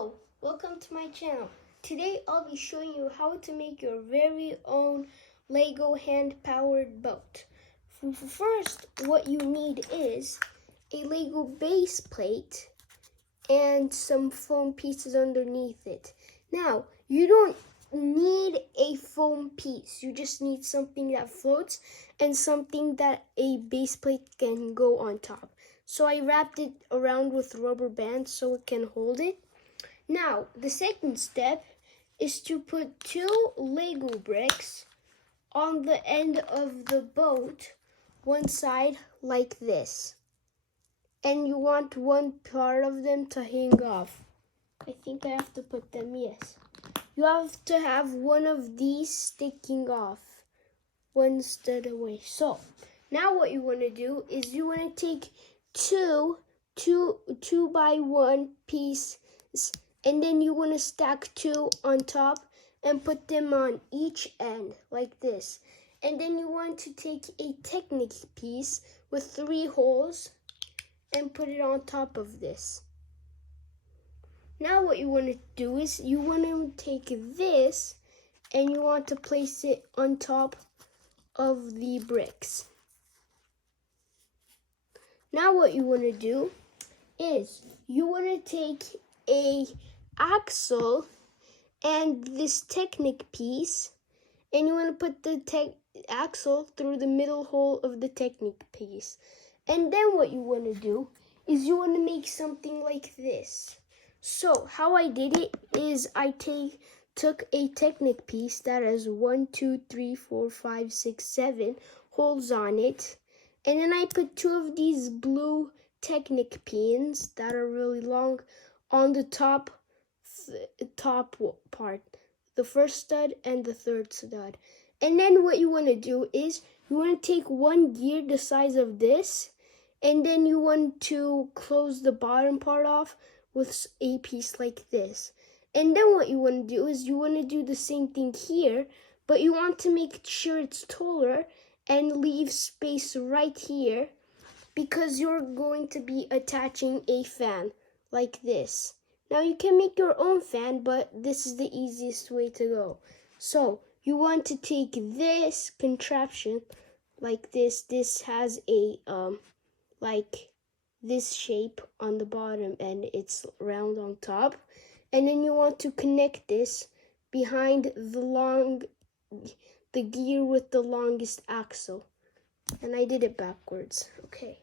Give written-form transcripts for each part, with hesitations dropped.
Hello, welcome to my channel. Today I'll be showing you how to make your very own Lego hand-powered boat. First, what you need is a Lego base plate and some foam pieces underneath it. Now, you don't need a foam piece. You just need something that floats and something that a base plate can go on top. So I wrapped it around with rubber bands so it can hold it. Now, the second step is to put 2 Lego bricks on the end of the boat, one side like this. And you want one part of them to hang off. I think I have to put them, yes. You have to have one of these sticking off, one stud away. So, now what you want to do is you want to take two 2x1 pieces, and then you want to stack 2 on top and put them on each end like this. And then you want to take a Technic piece with 3 holes and put it on top of this. Now what you want to do is you want to take this and you want to place it on top of the bricks. Now what you want to do is you want to take a axle and this Technic piece, and you want to put the axle through the middle hole of the Technic piece. And then what you want to do is you want to make something like this. So how I did it is I took a Technic piece that has 1, 2, 3, 4, 5, 6, 7 holes on it. And then I put 2 of these blue Technic pins that are really long on the top part, the first stud and the third stud. And then what you want to do is you want to take one gear the size of this, and then you want to close the bottom part off with a piece like this. And then what you want to do is you want to do the same thing here, but you want to make sure it's taller and leave space right here because you're going to be attaching a fan like this. Now you can make your own fan, but this is the easiest way to go. So you want to take this contraption like this. This has a like this shape on the bottom and it's round on top. And then you want to connect this behind the gear with the longest axle. And I did it backwards. Okay.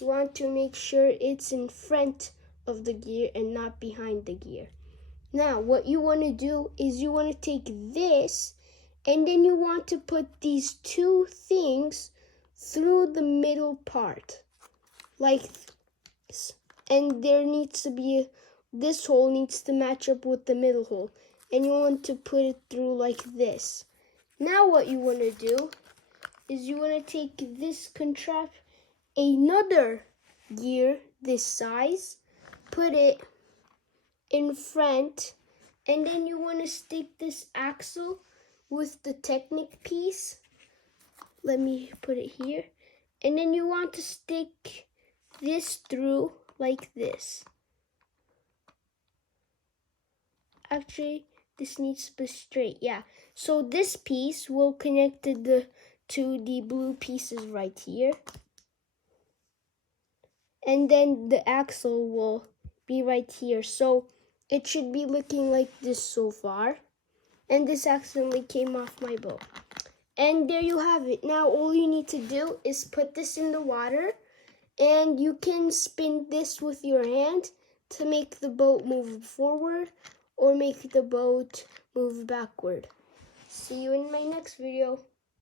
You want to make sure it's in front of the gear and not behind the gear. Now, what you want to do is you want to take this and then you want to put these 2 things through the middle part like this. And there needs to be, this hole needs to match up with the middle hole. And you want to put it through like this. Now what you want to do is you want to take this another gear this size, put it in front, and then you want to stick this axle with the Technic piece. Let me put it here. And then you want to stick this through like this. Actually, this needs to be straight, yeah. So this piece will connect to the blue pieces right here. And then the axle will be right here. So it should be looking like this so far. And this accidentally came off my boat. And there you have it. Now all you need to do is put this in the water. And you can spin this with your hand to make the boat move forward or make the boat move backward. See you in my next video.